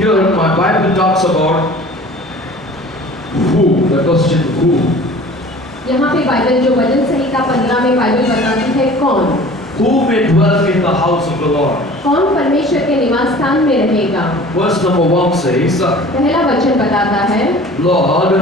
here my Bible talks about who, the question who. यहाँ पे बाइबल जो वचन संहिता 15 में बाइबल बताती है कौन, Who may dwell in the house of the Lord? कौन परमेश्वर के निवास स्थान में रहेगा। Verse number 1 says, पहला वचन बताता है, Lord,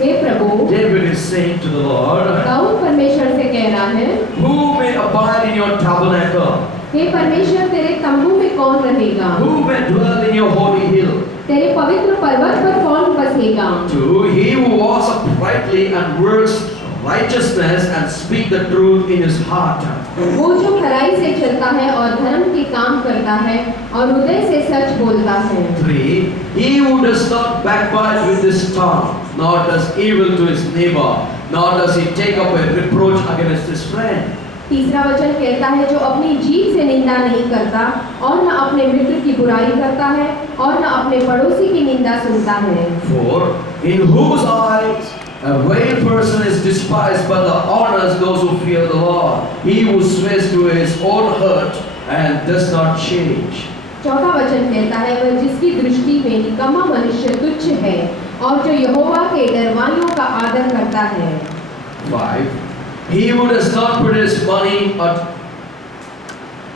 हे प्रभु, David is saying to the Lord, Dawood परमेश्वर से कह रहा है, who may abide in your tabernacle? हे परमेश्वर तेरे तंबू में कौन रहेगा, Who may dwell in your holy hill? तेरे पवित्र पर्वत पर कौन बसेगा। 2. He who walks uprightly and works righteousness and speak the truth in his heart. वो जो खराई से चलता है और धर्म के काम करता है और हृदय से सच बोलता है। 3. He who does not backbite with his tongue, nor does evil to his neighbor, nor does he take up a reproach against his friend. तीसरा वचन कहता है, जो अपनी जीभ से निंदा नहीं करता और न अपने मित्र की बुराई करता है और न अपने पड़ोसी की निंदा सुनता है। 4. In whose eyes a veiled person is despised, but the honors those who fear the Lord. He who swears to his own hurt and does not change. चौथा वचन कहता है, वह जिसकी दृष्टि में निकम्मा मनुष्य तुच्छ है और जो यहोवा के डरवाइयों का आदर करता है। 5. He who does not put his money at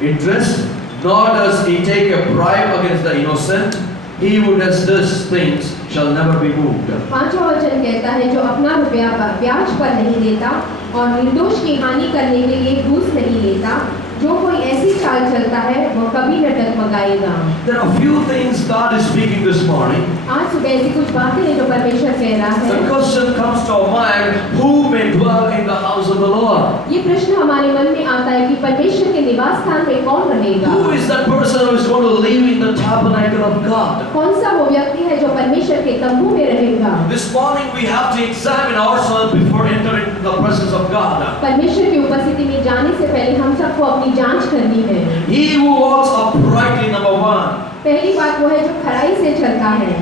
interest, nor does he take a bribe against the innocent. He who does these things shall never be moved. पांचवा वचन कहता है, जो अपना रुपया ब्याज पर नहीं लेता और निर्दोष की हानि करने के लिए घूस नहीं लेता, जो कोई ऐसी चाल चलता है वह कभी न डगमगाएगा। There are a few things God is speaking this morning. आज सुबह ऐसी कुछ बातें हैं जो परमेश्वर कह रहा The है। question comes to our mind, who may dwell in the house of the Lord? ये प्रश्न हमारे मन में आता है कि परमेश्वर के निवास स्थान में कौन रहेगा। Who is that person who is going to live in the tabernacle of God? कौन सा वो व्यक्ति है जो परमेश्वर के तंबू में रहेगा। This morning we have to examine ourselves before entering the presence of God. परमेश्वर की उपस्थिति में जाने से पहले हम सबको अपनी जांच करनी है। He who walks uprightly, number 1. पहली बात वो है जो खराई से चलता है।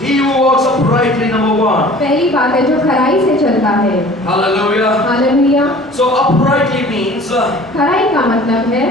He who walks uprightly, number 1. पहली बात है जो खराई से चलता है। Hallelujah. Hallelujah. So uprightly means खराई का मतलब है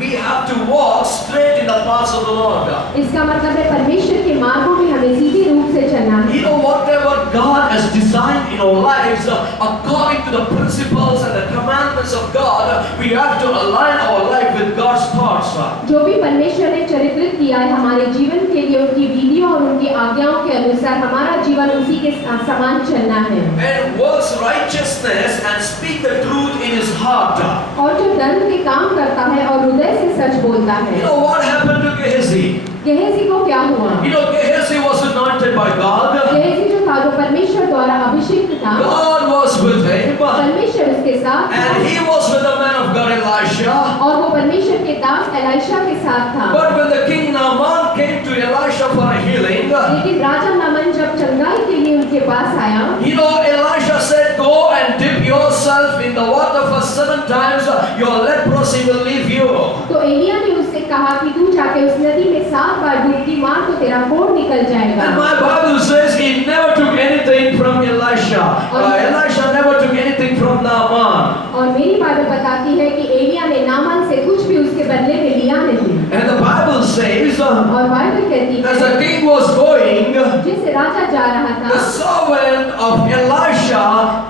we have to walk straight in the paths of the Lord. इसका मतलब है परमेश्वर के मार्गों में हमें सीधे रूप से चलना है। You know, whatever God has designed in our lives, according to the principles and the commandments of God, we have to align our life with God's thoughts. जो भी परमेश्वर ने चरित्रित किया है हमारे जीवन के लिए, उनकी विधियों और उनकी आज्ञाओं के अनुसार हमारा जीवन उसी के समान चलना है। And works righteousness and speak the truth in his heart. और जो धर्म के काम करता है और हृदय से सच बोलता है। You know what happened to Gehazi? गेहजी को क्या हुआ? You know, Gehazi was anointed by God. गेहजी जो था वो परमेश्वर द्वारा अभिषिक्त था। God was with him. परमेश्वर उसके साथ था। And he was with the man of God Elisha. और वो परमेश्वर के दास एलीशा के साथ था। But when the king Naaman came to Elisha for a healing, लेकिन राजा नामान जब चंगाई के लिए उनके पास आया, you know, Elisha said, go and dip yourself in the water for 7 times, your leprosy will leave you. तो एलिया ने उससे कहा कि तू जाके उस नदी में 7 बार डुबकी मार तो तेरा कोढ़ निकल जाएगा। And my Bible says he never took anything from Elisha. Elisha never took anything from Naaman. और मेरी बाइबल बताती है कि एलिया ने नामान से कुछ भी उसके बदले में लिया नहीं। And the Bible says, और बाइबल कहती as the है king was going, जिससे राजा जा रहा the था, servant of Elisha,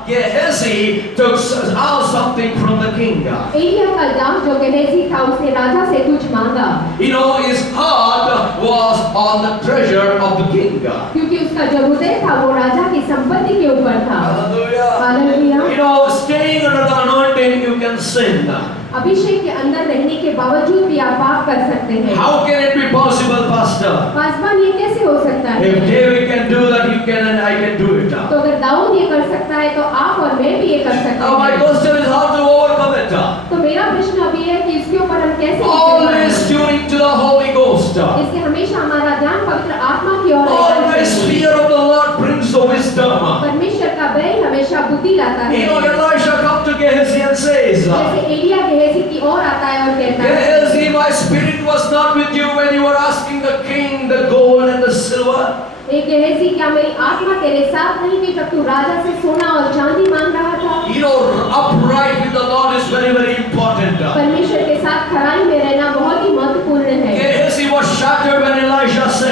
Gehazi, took out something from the king. Elia का दास जो गेहजी था उसने राजा से कुछ मांगा, You know, his heart was on the treasure of the king. क्योंकि उसका जो हृदय था वो राजा की संपत्ति के ऊपर था। Hallelujah. Hallelujah. You know, staying under the anointing, you can sin. अभिषेक के अंदर रहने के बावजूद भी आप पाप कर सकते हैं। How can it be possible, Pastor? Paswan ये कैसे हो सकता है? If David can do that, you can and I can do it. तो अगर दाऊद ये कर सकता है तो आप और मैं भी ये कर सकते Now my हैं। question is how to overcome it. तो मेरा प्रश्न अभी है कि इसके ऊपर हम कैसे Always tuning to the Holy Ghost. इसके हमेशा हमारा ध्यान पवित्र आत्मा की ओर Always fear of the Lord brings the wisdom. परमेश्वर का भय हमेशा बुद्धि लाता है। You know, Elisha come to Gehazi and says, जैसे एलिया गेहजी की ओर आता है और कहता है, Gehazi, my spirit was not with you when you were asking the king the gold and the silver. ए गेहजी, क्या मेरी आत्मा तेरे साथ नहीं थी जब तू राजा से सोना और चांदी मांग रहा था? You know, upright with the Lord is very, very important. परमेश्वर के साथ खराई में रहना बहुत ही महत्वपूर्ण है। Gehazi was shattered when Elisha said,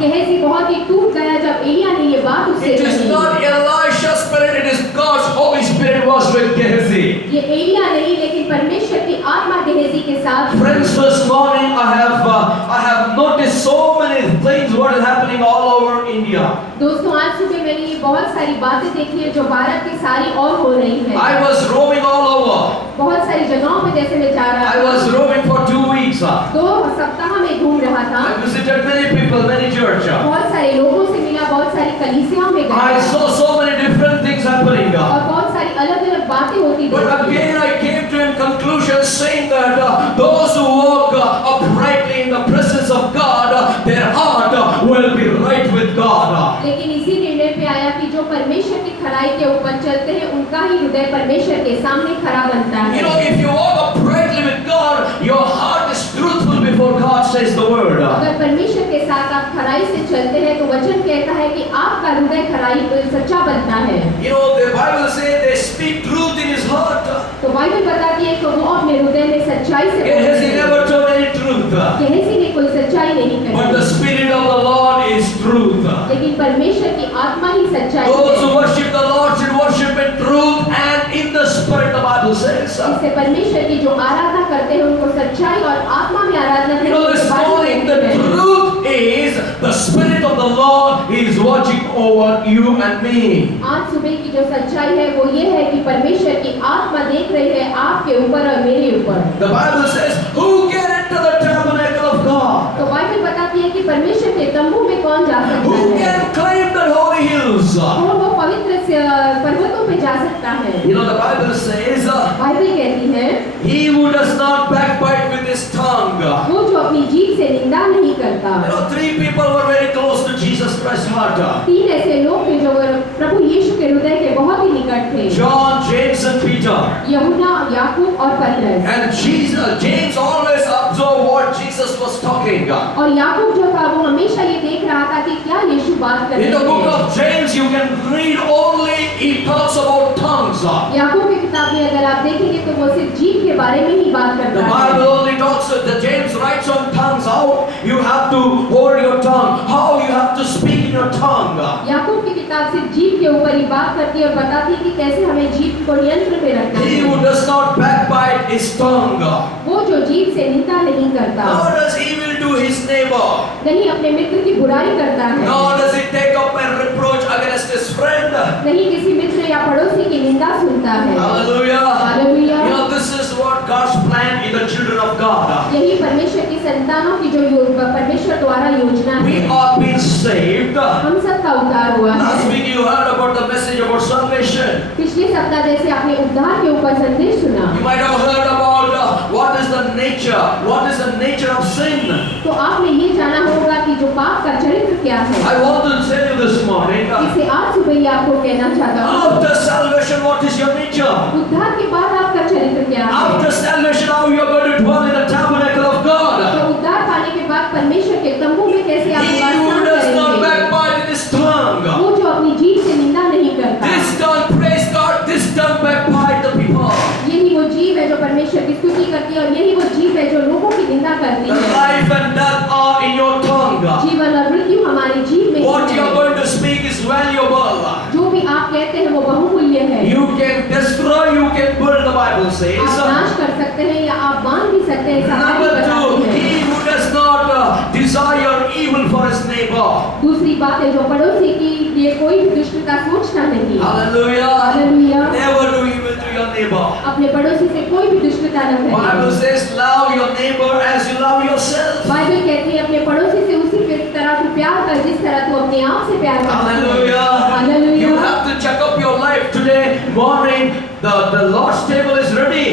गेहजी बहुत ही टूट गया जब एलिया ने ये बात उससे It is कही। not Elisha's spirit, it is God's Holy Spirit was with Gehazi. ये एलिया नहीं लेकिन परमेश्वर की आत्मा गेहजी के साथ। Friends, this morning I have noticed so many things what is happening all over India. दोस्तों आज सुबह मैंने ये बहुत सारी बातें देखी है जो भारत की सारी और हो रही है। I was roaming all over. बहुत सारी जगहों पे जैसे मैं जा रहा I was था। roaming for 2 weeks. 2 सप्ताह में घूम रहा था। I visited many people, many churches. बहुत सारे लोगों से मिला, बहुत सारी कलीसियाओं में I गया saw so many different things happening. और बहुत सारी अलग-अलग बातें होती But देखी। again I came to a conclusion saying that those who walk uprightly in the presence of God, their heart will be right with God. लेकिन इसी निर्णय पे आया कि जो परमेश्वर की खराई के ऊपर चलते हैं उनका ही हृदय परमेश्वर के सामने खरा बनता You है। know, if you walk uprightly with God, your heart is truthful before God, says the word. अगर परमेश्वर के साथ आप खराई से चलते हैं तो वचन कहता है कि आपका हृदय खराई सच्चा बनता है। You know, the Bible says they speak truth in his heart. तो बाइबल बताती है कि वो अपने हृदय में सच्चाई से Has बोलते he हैं। never told any truth? गेहजी ने कोई सच्चाई नहीं But the कही, Spirit of the Lord is truth. लेकिन परमेश्वर की आत्मा ही सच्चाई Those who है। worship the Lord should worship in truth and in the Spirit, the Bible says. इससे परमेश्वर की जो आराधना करते हैं उनको सच्चाई और आत्मा में आराधना You know, this morning the करनी है। truth is the Spirit of the Lord is watching over you and me. आज सुबह की जो सच्चाई है वो ये है कि परमेश्वर की आत्मा देख रही है आपके ऊपर और मेरे ऊपर। The Bible says, who can enter the tabernacle of God? तो बाइबल बताती है कि परमेश्वर के तंबू में कौन जा सकता Who है? can climb the holy hills? कौन वो पवित्र पर्वतों पे जा सकता है? You know, the Bible says, Bible कहती है he who does not backbite with his tongue. वो जो अपनी जीभ से निंदा नहीं करता। You know, 3 people were very close to Jesus Christ's heart. 3 ऐसे लोग थे जो प्रभु यीशु के हृदय के बहुत ही निकट थे। John, James and Peter. यूहन्ना, याकूब और पतरस। And James always observed what Jesus was talking. और याकूब जो था वो हमेशा ये देख रहा था कि क्या यीशु बात कर In रहे the book हैं। of James, you can read only he talks about tongues. याकूब की किताब में अगर आप देखेंगे तो वो सिर्फ जीभ के बारे में ही बात The करता Bible है। only talks. The James writes on tongues. How you have to hold your tongue. How you have to speak in your tongue. याकूब की किताब सिर्फ जीभ के ऊपर ही बात करती है और बताती है कि कैसे हमें जीभ को नियंत्रण में रखना He who है। does not backbite his tongue, वो जो जीभ से निंदा नहीं करता, nor does evil to his neighbor, नहीं अपने मित्र की बुराई करता है, nor does he take up a reproach against his friend. नहीं किसी मित्र या पड़ोसी की निंदा सुनता है। Hallelujah. Hallelujah. You know, this is what God's plan in the children of God. यही परमेश्वर की संतानों की जो परमेश्वर द्वारा योजना We है। are being saved. हम सबका उद्धार हुआ Last है। week you heard about the message about salvation. पिछले सप्ताह जैसे आपने उद्धार के ऊपर संदेश सुना, You might have heard about what is the nature of sin. तो आपने ये जाना होगा कि जो पाप का चरित्र क्या है। I want to tell you this morning, इसे आज सुबह ही आपको कहना चाहता हूँ। after salvation, what is your nature? उद्धार के बाद आपका चरित्र क्या है? After salvation, how you are going to dwell in the tabernacle of God. तो उद्धार पाने के बाद परमेश्वर के तंबू में कैसे आप He निवास who does not करेंगे? backbite in his tongue. वो जो अपनी जीभ से निंदा नहीं करता, This tongue, praise God, this tongue backbite the people. यही वो जीभ है जो परमेश्वर की स्तुति करती है और यही वो जीभ है जो लोगों की निंदा करती The है। life and death are in your tongue. जीवन और मृत्यु हमारी जीभ में What ही you are है। going to speak is valuable. जो भी आप कहते हैं वो बहुमूल्य है। You can destroy, you can build, the Bible आप says. नाश कर सकते हैं या आप बांध भी सकते हैं, ऐसा बाइबल Number 2, बताती है। he who does not desire evil for his neighbor. दूसरी बात है जो पड़ोसी की लिए कोई भी दुष्टता सोचता नहीं। Hallelujah. Hallelujah. Never do evil to your neighbor. अपने पड़ोसी से कोई भी दुष्टता न Bible करें। says, love your neighbor as you love yourself. Bible कहती है अपने पड़ोसी से उसी के तरह तू प्यार कर जिस तरह तू अपने आप से प्यार करता है। Hallelujah. You hallelujah. have to check up your life today morning. The Lord's table is ready.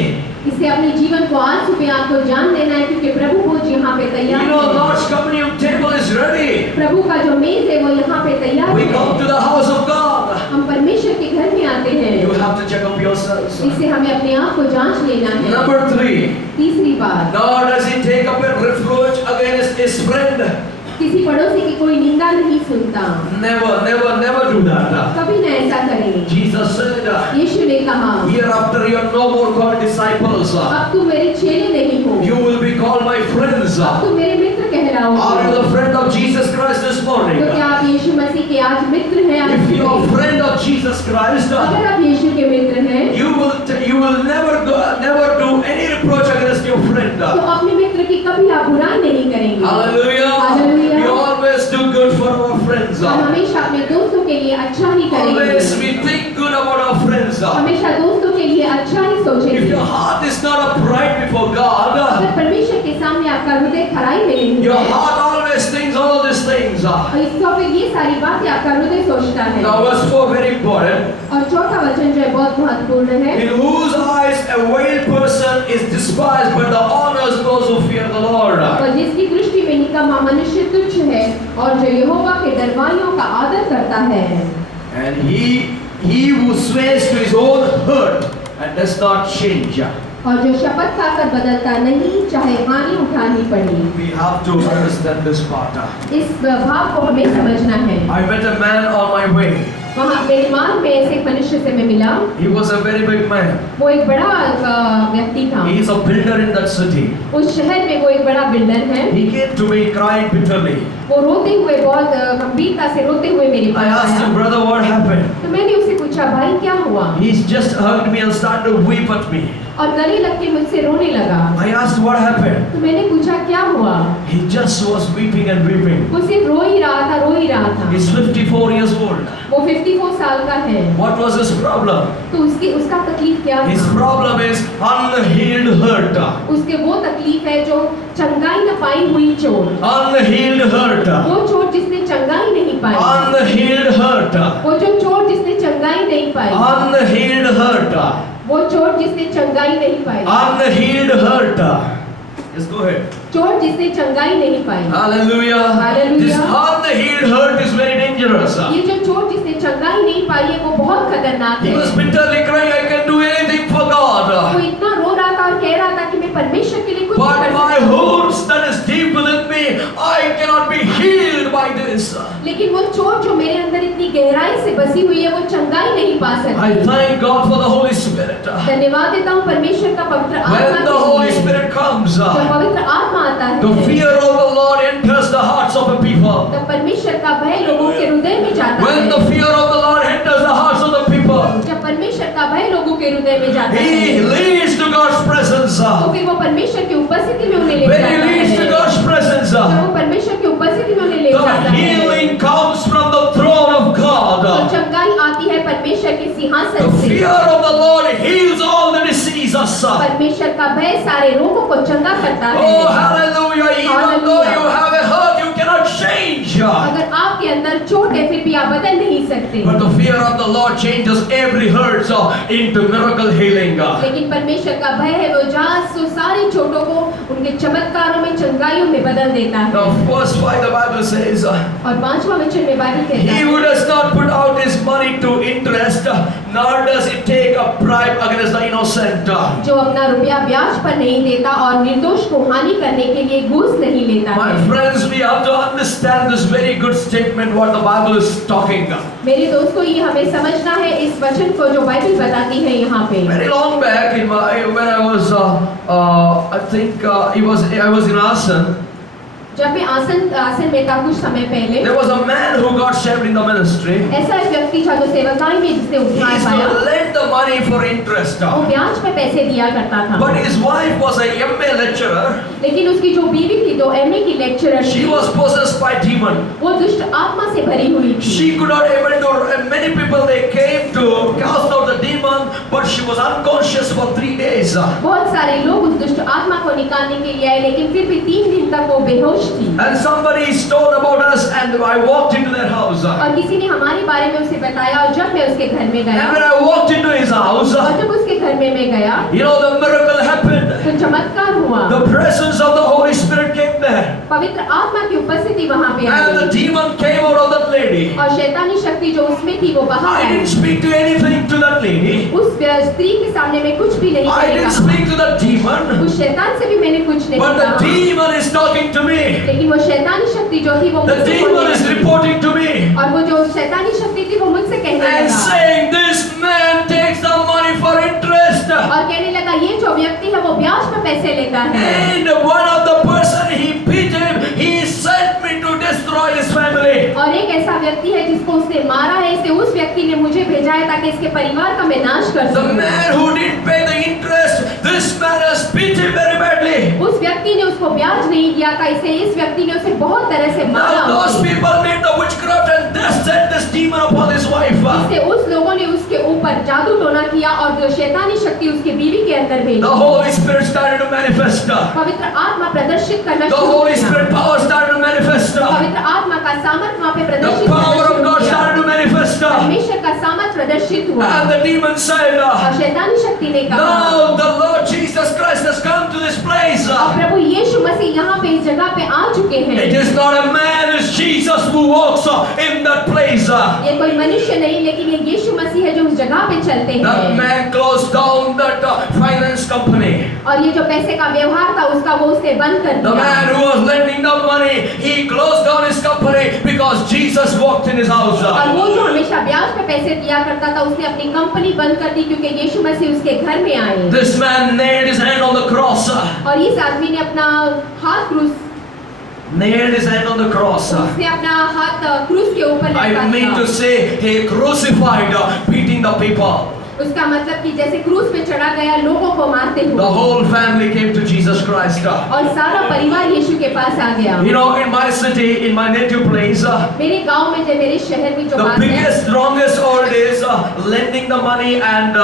इससे अपने जीवन को आज सुबह आपको जान देना है क्योंकि प्रभु भोज यहाँ पे You तैयार know, है। Lord's communion table is ready. प्रभु का जो मेज है वो यहाँ पे तैयार We come है। to the house of God. हम परमेश्वर के घर में आते हैं। You have to check up yourselves. इससे हमें अपने आप को जांच लेना है। Number 3. तीसरी बात, Nor does he take up a reproach against his friend. किसी पड़ोसी की कोई निंदा नहीं सुनता। Never do that. कभी न ऐसा करें। Jesus said, यीशु ने कहा, hereafter you are no more called disciples. अब तुम मेरे चेले नहीं हो, You will be called my friends. अब तुम मेरे मित्र कहलाओगे। ठहराओगे? Are you the friend of Jesus Christ this morning? तो क्या आप यीशु मसीह के आज मित्र हैं? आज If you are a के? friend of Jesus Christ, अगर आप यीशु के मित्र हैं, you will never do any reproach against your friend. तो अपने मित्र की कभी आप बुराई नहीं करेंगे। Hallelujah. Hallelujah. We always do good for our friends. हम हमेशा अपने दोस्तों के लिए अच्छा ही Always करेंगे। we think good about our friends. हमेशा दोस्तों के लिए अच्छा ही If सोचेंगे। your heart is not upright before God, अगर परमेश्वर के सामने आपका हृदय खराई में नहीं your है, heart always thinks all these things. और इसको फिर ये सारी बातें आपका हृदय सोचता है। Now verse 4 very important. और चौथा वचन जो है बहुत महत्वपूर्ण है। In whose eyes a veiled person is despised, but the honors those who fear the Lord. और जिसकी दृष्टि में निकम्मा मनुष्य तुच्छ है और जो यहोवा के डरवाइयों का आदर करता है। And he who swears to his own hurt and does not change. और जो शपथ खाकर बदलता नहीं, चाहे हानि उठानी पड़े। We have to understand this part. इस भाव को हमें समझना है। I met a man on my way. वहाँ मेरे मार्ग में ऐसे एक मनुष्य से मैं मिला। He was a very big man. वो एक बड़ा व्यक्ति था। He is a builder in that city. उस शहर में वो एक बड़ा बिल्डर है। He came to me crying bitterly. वो रोते हुए बहुत गंभीरता से रोते हुए मेरे I पास asked him, आया। brother, what happened? तो मैंने उससे पूछा, भाई क्या हुआ? He's just hugged me and started to weep at me. और गले लग के मुझसे रोने लगा। I asked what happened. तो मैंने पूछा क्या हुआ? He just was weeping and weeping. वो सिर्फ रो ही रहा था, रो ही रहा था। He's 54 years old. वो 54 साल का है। What was his problem? तो उसका तकलीफ क्या His था? problem is unhealed hurt. उसके वो तकलीफ है जो चंगाई न पाई हुई चोट। Unhealed hurt. वो चोट जिसने चंगाई नहीं पाई। Unhealed hurt. वो जो चोट जिसने चंगाई नहीं पाई। Unhealed hurt. वो चोट जिसने चंगाई नहीं पाई। Unhealed hurt. Yes, go ahead. चोट जिसने चंगाई नहीं पाई। Hallelujah. Hallelujah. This unhealed hurt is very dangerous. ये जो चोट जिसने चंगाई नहीं पाई है वो बहुत खतरनाक He है। was bitterly crying, I can do anything for God. वो इतना रो रहा था और कह रहा था कि मैं परमेश्वर के लिए कुछ But कर my सकता हूँ। wounds that is deep within me, I cannot be healed by this. लेकिन वो चोट जो मेरे अंदर इतनी गहराई से बसी हुई है वो चंगाई नहीं पा I सकती। thank God for the Holy Spirit. धन्यवाद देता हूँ परमेश्वर का पवित्र आत्मा When the के Holy लिए। Spirit comes, जब पवित्र आत्मा आता है the fear of the Lord enters the hearts of the people. तब परमेश्वर का भय लोगों के हृदय में जाता When the है। fear of the Lord enters the hearts of the people, जब परमेश्वर का भय लोगों के हृदय में जाता He है leads to God's presence. तो फिर वो परमेश्वर की उपस्थिति में उन्हें ले When He जाता leads to है। God's presence, जब वो परमेश्वर की उपस्थिति में उन्हें ले the जाता है healing comes from the throne of तो God. चंगाई आती है परमेश्वर के The सिंहासन से। fear of the Lord heals all the diseases. परमेश्वर का भय सारे रोगों को चंगा करता है। Oh, hallelujah. Even though Hallelujah. you have a hurt, you cannot change. अगर आपके अंदर चोट है फिर भी आप बदल नहीं सकते। But the fear of the Lord changes every hurt into miracle healing. लेकिन परमेश्वर का भय है वो जहाँ सो सारी चोटों को उनके चमत्कारों में चंगाइयों में बदल देता है। Now, verse 5, the Bible says, और 5वां वचन में बाइबल कहता He है who does not put out his money to interest, nor does he take a bribe against the innocent. जो अपना रुपया ब्याज पर नहीं देता और निर्दोष को हानि करने के लिए घूस नहीं लेता My है। friends, we have to understand this very good statement what the Bible is talking. मेरे दोस्तों ये हमें समझना है इस वचन को जो बाइबल बताती है यहाँ पे। Very long back, when I was, I think I was in Asan. जब मैं आसन में था कुछ समय पहले There was a man who got saved in the ministry. ऐसा एक व्यक्ति था जो सेवकाई में जिसने He उद्धार used पाया। to lend the money for interest. वो ब्याज पे पैसे दिया करता था। But his wife was a MA lecturer. लेकिन उसकी जो बीवी थी जो एमए की लेक्चरर She थी was possessed by demon. वो दुष्ट आत्मा से भरी हुई थी। She could not able to. And many people they came to cast out the demon, but she was unconscious for 3 days. बहुत सारे लोग उस दुष्ट आत्मा को निकालने के लिए आए लेकिन फिर भी 3 दिन तक वो बेहोश थी। And somebody told about us, and I walked into their house. और किसी ने हमारे बारे में उसे बताया और जब मैं उसके घर में गया And when I walked into his house, और जब उसके घर में मैं गया you know the miracle happened. तो चमत्कार हुआ। The presence of the Holy Spirit came there, पवित्र आत्मा की उपस्थिति वहाँ पे and the I demon came out of that lady. और शैतानी शक्ति जो उसमें थी वो बाहर I आई। didn't speak to anything to that lady. उस स्त्री के सामने मैं कुछ भी नहीं I didn't करेगा। speak to that demon. उस शैतान से भी मैंने कुछ नहीं But the कहा demon is talking to me. लेकिन वो शैतानी शक्ति जो थी वो The मुझसे demon बोलने is लगी। reporting to me और वो जो शैतानी शक्ति थी वो मुझसे कहने and लगा saying, "This man takes the money for interest." और कहने लगा ये जो व्यक्ति है वो ब्याज पर पैसे लेता है And one of the person he beat him, he कि इसके परिवार का मैं नाश कर The सकूं। man who didn't pay the interest, this man has beat him very badly. उस व्यक्ति ने उसको ब्याज नहीं दिया था, इसलिए इस व्यक्ति ने उसे बहुत तरह से मारा। Now those people made the witchcraft and they sent this demon upon his wife. इससे उस लोगों ने उसके ऊपर जादू टोना किया और जो शैतानी शक्ति उसके बीवी के अंदर भेजी। The Holy Spirit started to manifest. पवित्र आत्मा प्रदर्शित करना The शुरू Holy किया। Spirit power started to manifest. पवित्र आत्मा का सामर्थ वहाँ पे The प्रदर्शित power of God started to manifest. परमेश्वर का सामर्थ प्रदर्शित हुआ And the demon said, और शैतानी शक्ति ने कहा, now the Lord Jesus Christ has come to this place. और प्रभु यीशु मसीह यहाँ पे इस जगह पे आ चुके हैं। It is not a man, it's Jesus who walks in that place. ये कोई मनुष्य नहीं, लेकिन ये यीशु मसीह है जो उस जगह पे चलते That हैं। man closed down that finance company. और ये जो पैसे का व्यवहार था उसका वो उसने बंद कर The दिया। man who was lending the money, he closed down his company because Jesus walked in his house. और वो जो हमेशा ब्याज पे पैसे दिया करता था उसने अपनी कंपनी बंद कर दी क्योंकि यीशु मसीह उसके घर में आए। This man nailed his hand on the cross. और इस आदमी ने अपना हाथ क्रूस Nailed his hand on the cross. उसने अपना हाथ क्रूस के ऊपर I लटका mean to दिया। say, he crucified, beating the people. उसका मतलब कि जैसे क्रूस पे चढ़ा गया लोगों को मारते The हुए whole family came to Jesus Christ. और सारा परिवार यीशु के पास आ गया। You know, in my city, in my native place, मेरे गांव में जो मेरे शहर में जो the बात है, biggest, strongest order is lending the money and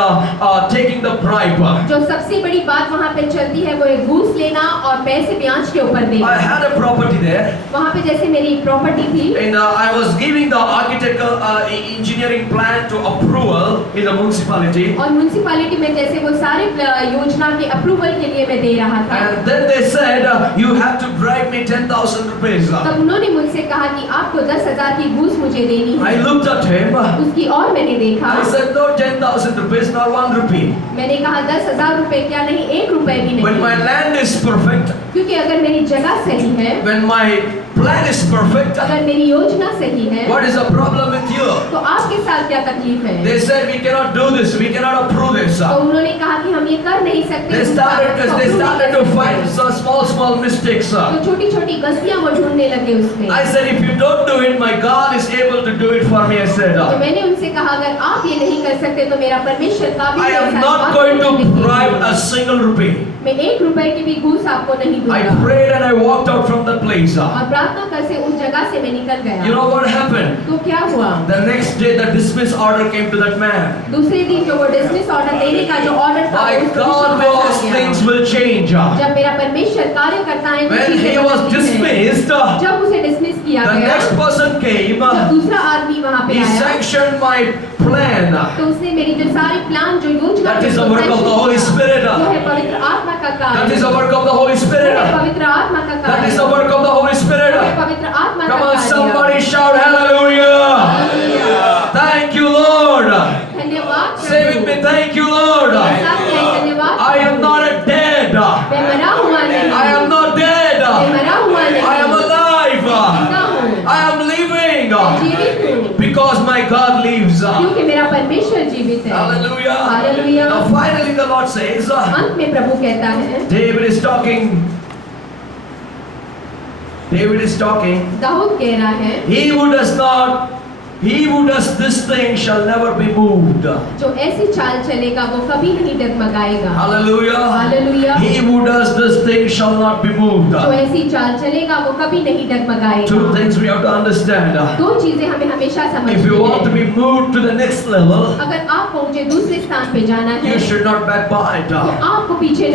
taking the bribe. जो सबसे बड़ी बात वहाँ पे चलती है वो है घूस लेना और पैसे ब्याज के ऊपर I देना। had a property there, वहाँ पे जैसे मेरी प्रॉपर्टी थी and I was giving the architectural engineering plan to approval in the municipality. और म्युनिसिपैलिटी में जैसे वो सारे योजना के अप्रूवल के लिए मैं दे रहा था। And then they said, you have to bribe me 10,000 rupees. तब उन्होंने मुझसे कहा कि आपको 10,000 की घूस मुझे देनी I है। looked at him. उसकी और मैंने देखा, I said, no, 10,000 rupees, not 1 rupee. मैंने कहा 10,000 रुपए क्या नहीं, 1 रुपए भी When my नहीं, land is perfect, क्योंकि अगर मेरी जगह सही है, when my plan is perfect, अगर मेरी योजना सही है, what is the problem with you? तो आपके साथ क्या तकलीफ है? They said, we cannot do this, we cannot approve this. तो उन्होंने कहा कि हम ये कर नहीं सकते। They उस started, कागज को they approve started नहीं to कर find सकते। some small mistakes. तो छोटी छोटी गलतियां वो ढूंढने लगे उसमें। I said, if you don't do it, my God is able to do it for me. I said, तो मैंने उनसे कहा अगर आप ये नहीं कर सकते तो मेरा परमेश्वर काबिल I है am ऐसा not बात going करने to के लिए। bribe a single rupee. मैं 1 रुपए की भी घूस आपको नहीं I दूंगा। prayed and I walked out from that place. और प्रार्थना कर से उस जगह से मैं निकल गया। You know what happened? तो क्या हुआ? The next day, the dismiss order came to that man. दूसरे दिन जो वो डिसमिस ऑर्डर देने का जो ऑर्डर था My वो उसको God, विश्वास those आ गया। things will change. जब मेरा परमेश्वर कार्य करता है तो When चीजें he was बदलती हैं। dismissed, जब उसे डिसमिस किया the गया, next person came. जब दूसरा आदमी वहाँ पे He आया sanctioned my plan. तो उसने मेरी जो सारे प्लान जो योजना That थे, is the उसको work of the sanction Holy किया। Spirit. वो है पवित्र आत्मा का कार्य। That is the work of the Holy वो है Spirit. पवित्र आत्मा का कार्य। That is the work of the Holy वो है Spirit. पवित्र आत्मा का Come on, कार्य। somebody shout hallelujah. Hallelujah. Thank you, Lord. धन्यवाद Say with me, thank you, Lord. साथ में धन्यवाद। I am not a dead. मैं मरा हुआ नहीं। I am not dead. मैं मरा हुआ नहीं। I am alive. जिंदा हूँ। I am living मैं जीवित हूँ। because my God lives. क्योंकि मेरा परमेश्वर जीवित है। Hallelujah. Hallelujah. Now finally the Lord says, अंत में प्रभु कहता है, David is talking. David is talking. Dawood कह रहा है, He who does this thing shall never be moved. जो ऐसी चाल चलेगा वो कभी नहीं डगमगाएगा। Hallelujah. Hallelujah. He who does this thing shall not be moved. जो ऐसी चाल चलेगा वो कभी नहीं डगमगाएगा। Two things we have to understand. दो चीजें हमें हमेशा If समझनी you want to है। be moved to the next level, अगर आपको मुझे दूसरे स्थान पे जाना है you should not backbite. तो आपको पीछे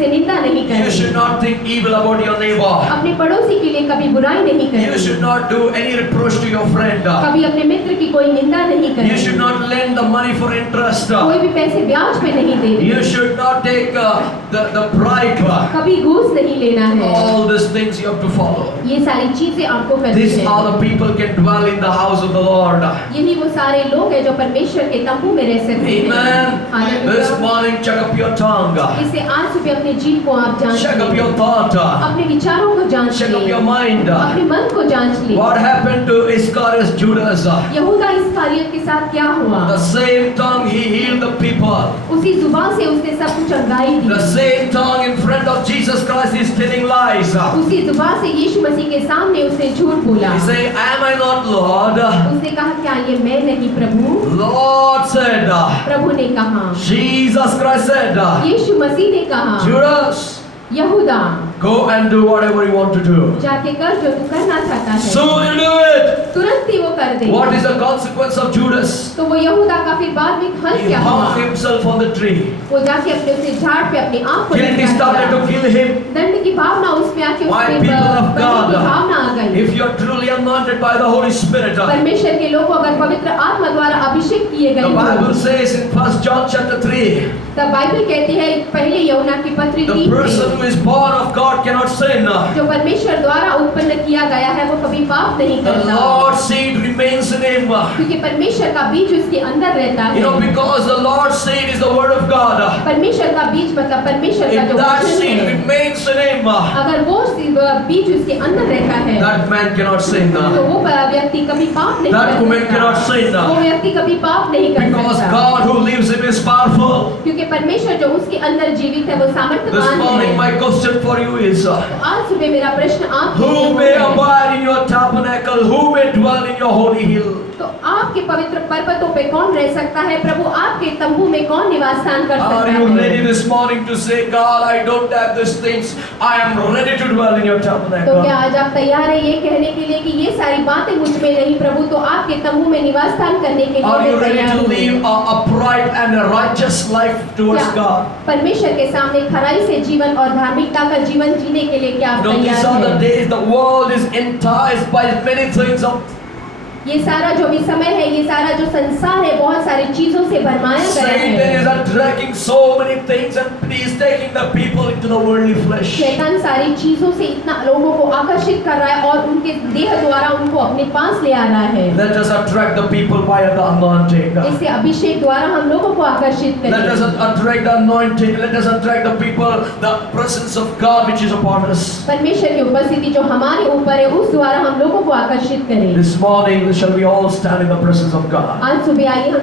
से निंदा नहीं You should करनी। not think evil about your neighbor. अपने पड़ोसी के लिए कभी बुराई नहीं You करनी। should not do any reproach to your friend. कभी अपने मित्र की कोई निंदा नहीं You should करनी। not lend the money for interest. कोई भी पैसे ब्याज पे नहीं देने। You should not take the bribe. कभी घूस नहीं लेना है। All these things you have to follow. ये सारी चीजें आपको करनी These है। are the people can dwell in the house of the Lord. यही वो सारे लोग हैं जो परमेश्वर के तंबू में रह सकते हैं। Amen. Hallelujah. This morning, check up your tongue. इससे आज सुबह अपने जीव को आप जांच Check up लें। your thought. अपने विचारों को जांच Check up लें। your mind. अपने मन को जांच लें। What happened to Iscariot Judas? was. यहूदा इस्करियोत के साथ क्या हुआ? The same tongue he healed the people. उसी जुबान से उसने सबको चंगाई दी। The same tongue in front of Jesus Christ is telling lies. उसी जुबान से यीशु मसीह के सामने उसने झूठ बोला। He said, "Am I not Lord?" उसने कहा, क्या ये मैं नहीं प्रभु? Lord said. प्रभु ने कहा, Jesus Christ said. यीशु मसीह ने कहा, Judas, यहूदा go and do whatever you want to do. जाके कर जो तू करना चाहता है। So you do it. तुरंत ही वो कर दे। What is the consequence of Judas? तो वो यहूदा का फिर बाद में फल He क्या हुआ? hung himself on the tree. वो जाके अपने उसे झाड़ पे अपने आप को Guilty लटका started दिया। to kill him. दंड की भावना उसमें आके My उसमें people of बलि God, की भावना आ गई। if you are truly anointed by the Holy Spirit, परमेश्वर के लोग अगर पवित्र आत्मा द्वारा अभिषेक किए the गए Bible हो, says in 1 John chapter 3, तब बाइबल कहती है पहले यूहन्ना की पत्री the 3 person में, who is born of God cannot sin. जो परमेश्वर द्वारा उत्पन्न किया गया है वो कभी पाप नहीं The करता, Lord's seed remains in him. क्योंकि परमेश्वर का बीज उसके अंदर रहता You know, है। because the Lord's seed is the word of God. परमेश्वर का बीज मतलब परमेश्वर का If जो that वचन seed है, remains in him, अगर वो बीज उसके अंदर रहता है that man cannot sin. तो वो व्यक्ति कभी पाप नहीं That कर woman cannot सकता, sin. वो व्यक्ति कभी पाप नहीं कर Because सकता, God who lives in him is powerful. क्योंकि परमेश्वर जो उसके अंदर जीवित है वो This सामर्थ्यवान morning है। my question for you is, तो आज सुबह मेरा प्रश्न आपके who लिए may है, abide in your tabernacle? Who may dwell in your holy hill? तो आपके पवित्र पर्वतों पे कौन रह सकता है प्रभु? आपके तंबू में कौन निवास स्थान कर Are सकता you ready है? this morning to say, God, I don't have these things. I am ready to dwell in your तो क्या tabernacle. आज आप तैयार हैं ये कहने के लिए कि ये सारी बातें मुझ में नहीं प्रभु, तो आपके तंबू में निवास स्थान करने के लिए Are you मैं ready तैयार to हूँ। live a upright and a righteous life towards क्या God? परमेश्वर के सामने खराई से जीवन और धार्मिकता का जीवन जीने के लिए क्या आप You know, these तैयार are the हैं? days the world is enticed by many things of ये सारा जो भी समय है, ये सारा जो संसार है, बहुत सारी चीजों से भरमाया गया Satan है। is attracting so many things and he is taking the people into the worldly flesh. शैतान सारी चीजों से इतना लोगों को आकर्षित कर रहा है और उनके देह द्वारा उनको अपने पास ले आ रहा है। Let us attract the people by the anointing. इससे अभिषेक द्वारा हम लोगों को आकर्षित Let us करें। attract the anointing. Let us attract the people, the presence of God which is upon us. परमेश्वर की उपस्थिति जो हमारे ऊपर है उस द्वारा हम लोगों को आकर्षित करें। This morning shall we all stand in the presence of God. आज सुबह आइए हम